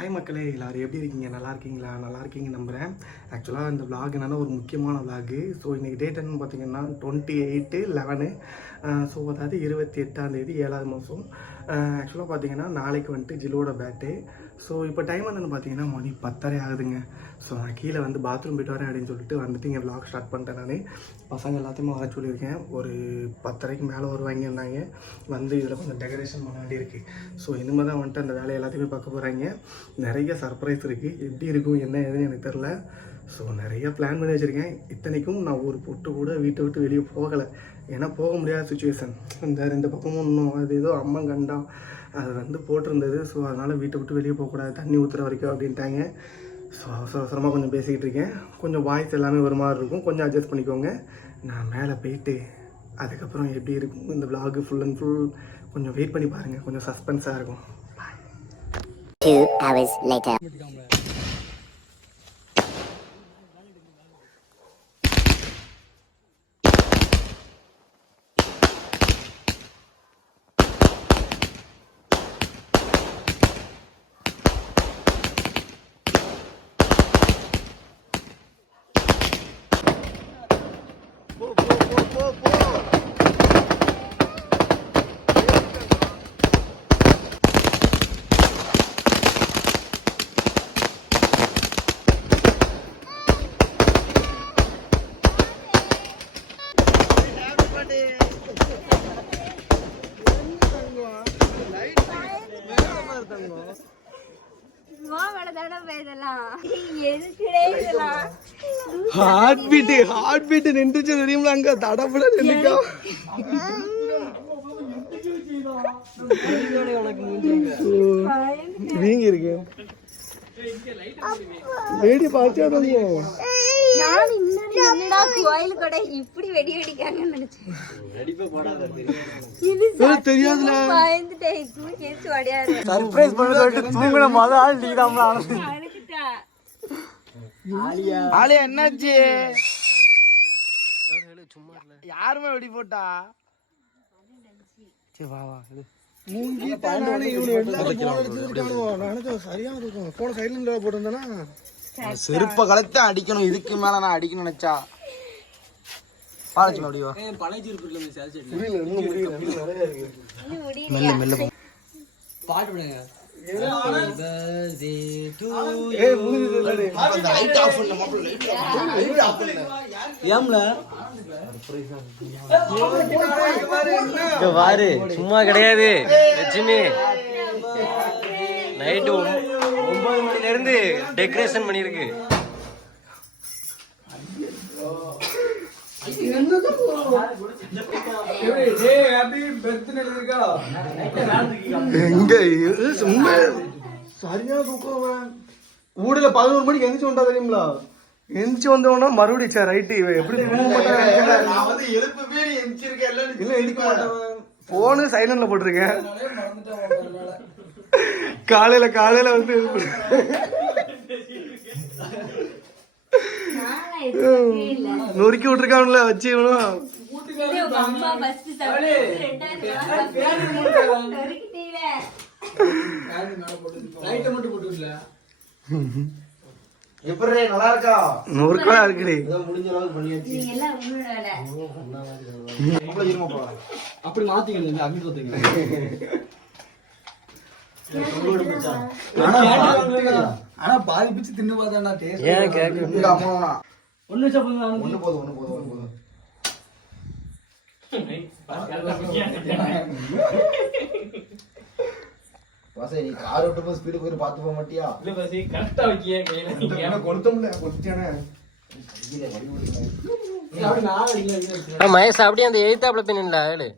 Hi மக்களே, எல்லோரும் எப்படி இருக்கீங்க? நல்லா இருக்கீங்க நம்புகிறேன். ஆக்சுவலாக இந்த விலாக் என்னென்னா ஒரு முக்கியமான விலாகு. ஸோ இன்றைக்கி டேட் என்னன்னு பார்த்தீங்கன்னா 28/11. ஸோ அதாவது 28ஆம் தேதி 7வது மாதம். ஆக்சுவலாக பார்த்தீங்கன்னா நாளைக்கு வந்துட்டு ஜில்லோட பேர்த்டே. ஸோ இப்போ டைம் என்னென்னு பார்த்தீங்கன்னா மணி 10:30 ஆகுதுங்க. ஸோ நான் கீழே வந்து பாத்ரூம் போய்ட்டு வரேன் அப்படின்னு சொல்லிட்டு வந்துட்டு இங்கே விலாக் ஸ்டார்ட் பண்ணிட்டேன். நான் பசங்க எல்லாத்தையுமே வர சொல்லியிருக்கேன். ஒரு 10:30க்கு மேலே வருவாங்கன்னாங்க. வந்து இதில் கொஞ்சம் டெக்கரேஷன் பண்ண வேண்டியிருக்கு. ஸோ இனிமேல் தான் வந்துட்டு அந்த வேலை எல்லாத்தையுமே பார்க்க போகிறாங்க. நிறைய சர்ப்ரைஸ் இருக்குது. எப்படி இருக்கும் என்ன ஏதுன்னு எனக்கு தெரில. ஸோ நிறைய பிளான் பண்ணி வச்சுருக்கேன். இத்தனைக்கும் நான் ஒரு பொட்டு கூட வீட்டை விட்டு வெளியே போகலை. ஏன்னா போக முடியாத சுச்சுவேஷன். இந்த 2 பக்கமும் இன்னும் அது ஏதோ அம்மன் கண்டா அது வந்து போட்டிருந்தது. ஸோ அதனால் வீட்டை விட்டு வெளியே போகக்கூடாது, தண்ணி ஊற்றுற வரைக்கும் அப்படின்ட்டாங்க. ஸோ அவசரமாக கொஞ்சம் பேசிக்கிட்டு இருக்கேன். கொஞ்சம் வாய்ஸ் எல்லாமே ஒரு மாதிரி இருக்கும், கொஞ்சம் அட்ஜஸ்ட் பண்ணிக்கோங்க. நான் மேலே போயிட்டு அதுக்கப்புறம் எப்படி இருக்கும் இந்த விலாகு ஃபுல் அண்ட் ஃபுல் கொஞ்சம் வெயிட் பண்ணி பாருங்கள். கொஞ்சம் சஸ்பென்ஸாக இருக்கும். 2 hours later. ஹார்ட் பீட் நின்றுச்சு தெரியுமா? அங்க தடப்பட நின்னுக்கா. வீங்கி இருக்கு. வேடி பாச்சா தெரியும். நான் என்னடா கோயில் கூட இப்படி வெடி வெடிக்காங்கன்னு நினைச்சேன். இது தெரியாதுல. பயந்துட்டேன். தூக்கி ஏச்சு ஓடியாரு. சர்ப்ரைஸ் பண்ண சொல்லிட்டு தூங்குன மொத ஆள் நீதாம்மா. ஆலியா என்னாச்சு? யாருமே வெடி போட்டா? சரி வா வா. செருப்ப கலத்த அடிக்கணும். இதுக்கு மேல நான் அடிக்கணும் நினைச்சா பாலச்சு அப்படிவா. மெல்ல மெல்ல பாட்டு விடுங்க. சும்மா கிடையாது லட்சுமி. நைட்டு 9 மணில இருந்து டெக்கரேஷன் பண்ணிருக்கு. சரியா தூக்கம். ஊடல 11 மணிக்கு எந்திரிச்சு வந்தா தெரியுங்களா? எந்திரிச்சு வந்தோம்னா மறுபடியும் சார் ரைட்டு எப்படி இல்ல எடுக்க மாட்டேன். போனு சைலண்ட்ல போட்டிருக்கேன். காலையில வந்து நொறுக்கி விட்டுருக்காங்கல்ல வச்சு. எப்படி நல்லா இருக்கா? நொறுக்கலா இருக்குடி. முடிஞ்ச அளவுக்கு பண்ணியாச்சு. அப்படி மாத்திக்கல அங்கிட்டு. ஆனா பாதி பிச்சு தின்னு பார்த்தா டேஸ்ட். ஏன் கேக்குறீங்க? அம்மா ஒண்ணு போதும். நீ கார் ஓட்டும்போது ஸ்பீடு போய் பார்த்து போக மாட்டியா? இல்ல பசி கரெக்ட்டா வைக்கியே கையில கொடுத்தோம்ல கொடுத்தானே. மகேஷ் அப்படியே அந்த எய்த்தாப்ல போய் நின்னுல ஏளு.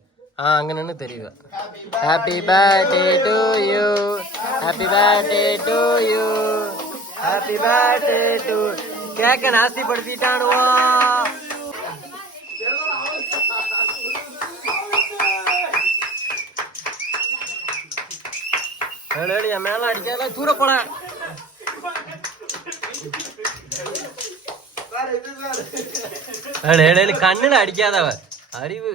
அங்க நின்னு தெரியுது. Happy birthday to you, happy birthday to you, happy birthday to. கேக்க நாஸ்தி படுத்திட்டானுவா. என் மேல அடிக்காத, தூர போன. கண்ணுல அடிக்காதவ அறிவு.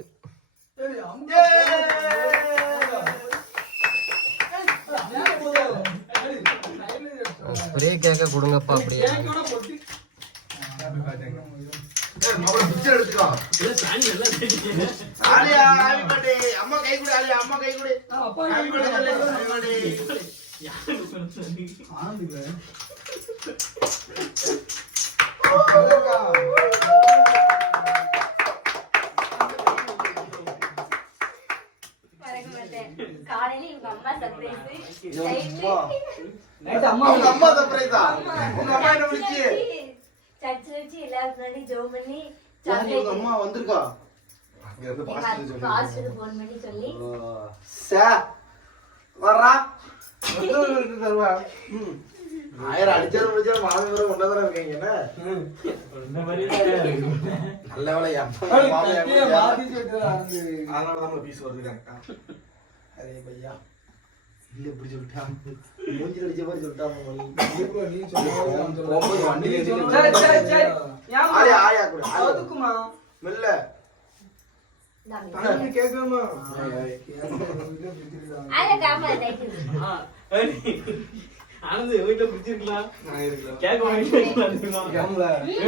ஒரே கேக்க கொடுங்கப்பா அப்படியே. அம்மா கை கொடு ஆலியா, அம்மா கை கொடு. Happy birthday. காலையில இவங்க அம்மா சர்ப்ரைஸ் உங்க அம்மா சர்ப்ரைஸா? உங்க அம்மா என்ன பண்ணுச்சு? சர்ச்சில் வச்சு எல்லாரும் முன்னாடி ஜோம் பண்ணி உங்க அம்மா வந்திருக்கா? அங்க இருந்து பாஸ்டர் ஃபோன் பண்ணி சொல்லி வர்றா தருவா. 1000 அடிச்சாலும் முடிச்சாலும் மாமி வர ஒன்னதான இருக்கீங்க. என்ன நல்ல வேலை அதனாலதான் பீஸ் வருது கரெக்டா. அரே பையா இல்ல இப்படி சொல்லிட்டான், மூஞ்சி அடிச்ச மாதிரி சொல்லிட்டான். ஆயா கூட மெல்ல கேட்கணுமா? ஆனந்த் வீட்டுல பிடிச்சிருக்கலாம், கேட்க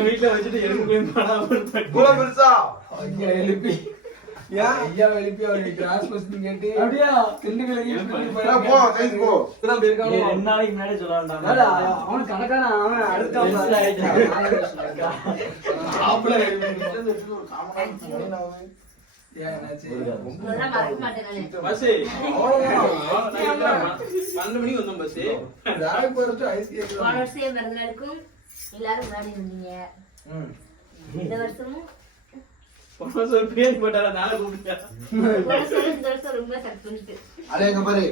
வீட்டுல வச்சுட்டு எடுக்க பெருசா எழுப்பி ஐயா எழுப்பி அவருக்கு கிராஸ் பஸ்டிங் கேட்டு அப்படியே திண்டுக்கலுக்கு போ சைஸ் போ. தான் போயிருக்காங்க. 2 நாளைக்கு முன்னாடி சொல்லலாம்டா. அவன் கணக்கான அவன் அடுத்த ஆப்ல மறக்க மாட்டேன் நானு. பஸ் 12 மணிக்கு வந்தோம். பஸ் போன வருஷம் பிறந்தநாளுக்கும் எல்லாரும் முன்னாடி இருந்தீங்க. இந்த வருஷமும் பேர் போட்டாரா, நாளை கூப்பிட்டேன். இந்த வருஷம் ரொம்ப சக்சஸ்ஃபுல். அதே எங்க பாரு,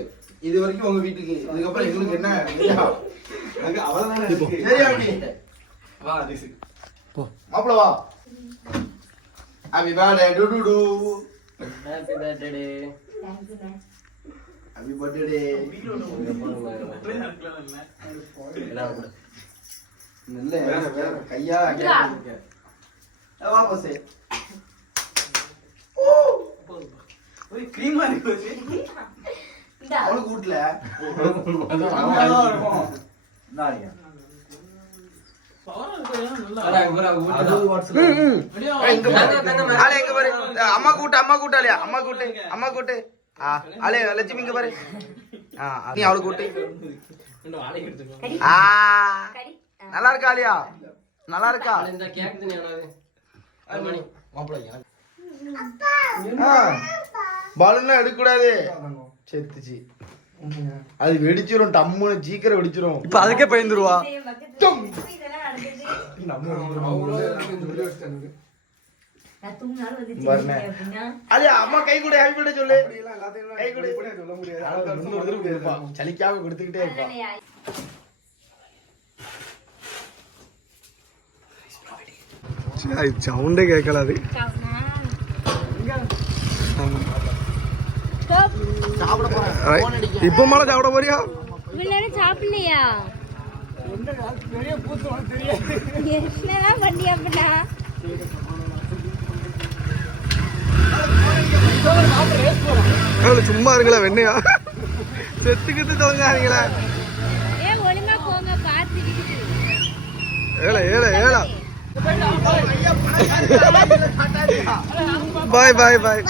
இது வரைக்கும் உங்க வீட்டுக்கு, இதுக்கப்புறம் எங்களுக்கு என்ன சரியா? மாப்பிள வா. Happy birthday to to to. Happy birthday. Thanks ma'am. Happy birthday. நல்ல வேற கையா வா பஸ். ஒரு கிரீமா இருக்கு. இந்தா அவனுக்கு வீட்டுல அம்மா கூட்டு, அம்மா கூட்டாளியா, அம்மா கூட்டு, அம்மா கூட்டு. அலே லட்சுமி இங்க பாரு. நீ அவளை கூட்டு. நல்லா இருக்கா ஆலியா? நல்லா இருக்கா? இந்த கேக் தானே எவ்வளவு? பலூன்லாம் எடுக்க கூடாது, செத்துச்சு. அது வெடிச்சிரும், டம்முன்னு சீக்கிரம் வெடிச்சிரும். இப்ப அதுக்கே பயந்துருவா. இதெல்லாம் நடந்தது. நான் தூங்கினாலும் வந்து அப்படின்னா அலியா அம்மா கை கூட ஹாப்பி பர்த்டே சொல்லு. கை கூட சொல்ல முடியாது, சலிக்காம கொடுத்துக்கிட்டே இருப்பா. சவுண்டே கேட்கல. அது இப்ப மேல சாப்பிட போறியா? சாப்பிடலையா? என்னதான் பண்ணி அப்படின்னா சும்மா இருக்கல வெண்ணையா செத்துக்கிட்டு தொலைஞ்சாங்களா? ஏன் ஒழுங்கா போங்க பாத்துக்கிட்டு. ஏல ஏல ஏல பாய் பாய் பாய்.